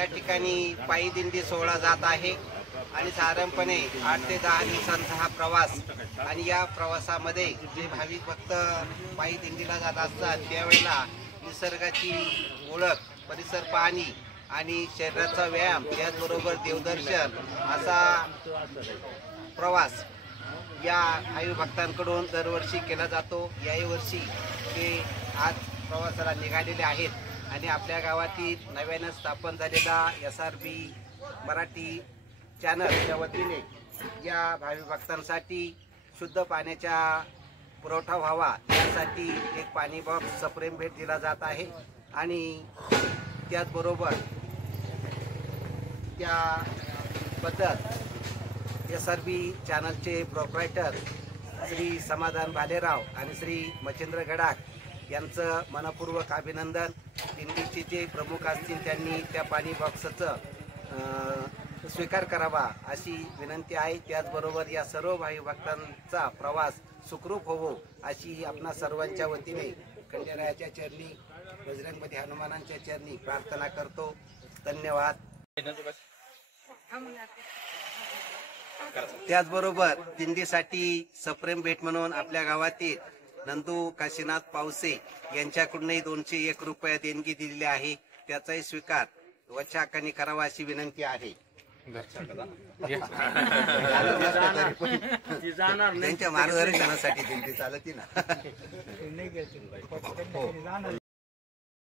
या ठिकाणी पायी दिंडी सोहळा जात आहे आणि साधारणपणे 8 ते 10 दिवसांचा हा प्रवास आणि या प्रवासामध्ये जे भाविक भक्त पायी दिंडीला जात असतात त्यावेळेला निसर्गाची ओळख, परिसर पाहणी आणि शरीराचा व्यायाम त्याचबरोबर देवदर्शन असा प्रवास या भाविक भक्तांकडून दरवर्षी केला जातो। याही वर्षी ते आज प्रवासाला निघालेले आहेत आणि आपल्या गावातील नव्याने स्थापन झालेला SRB मराठी चॅनलच्या वतीने या भाविक भक्तांसाठी शुद्ध पाण्याचा पुरवठा व्हावा यासाठी एक पाणी बॉक्स सप्रेम भेट दिला जात आहे आणि त्याचबरोबर त्याबद्दल SRB चॅनलचे प्रोप्रायटर श्री समाधान भालेराव आणि श्री मच्छिंद्र गडाख यांचं मनपूर्वक अभिनंदन। दिंडीचे जे प्रमुख असतील त्यांनी त्या पाणी बॉक्सचं स्वीकार करावा अशी विनंती आहे। त्याचबरोबर या सर्व भाविक भक्तांचा प्रवास सुखरूप होवो अशी आपणा सर्वांच्या वतीने खंडेरायाच्या चरणी, बजरंगबली हनुमानांच्या चरणी प्रार्थना करतो। धन्यवाद। त्याचबरोबर दिंडीसाठी सप्रेम भेट म्हणून आपल्या गावातील नंदू काशीनाथ पावसे यांच्याकडूनही 201 रुपये देणगी दिलेली आहे, त्याचाही स्वीकार वचकाने करावा अशी विनंती आहे। त्यांच्या मार्गदर्शनासाठी दिंडी चालती ना।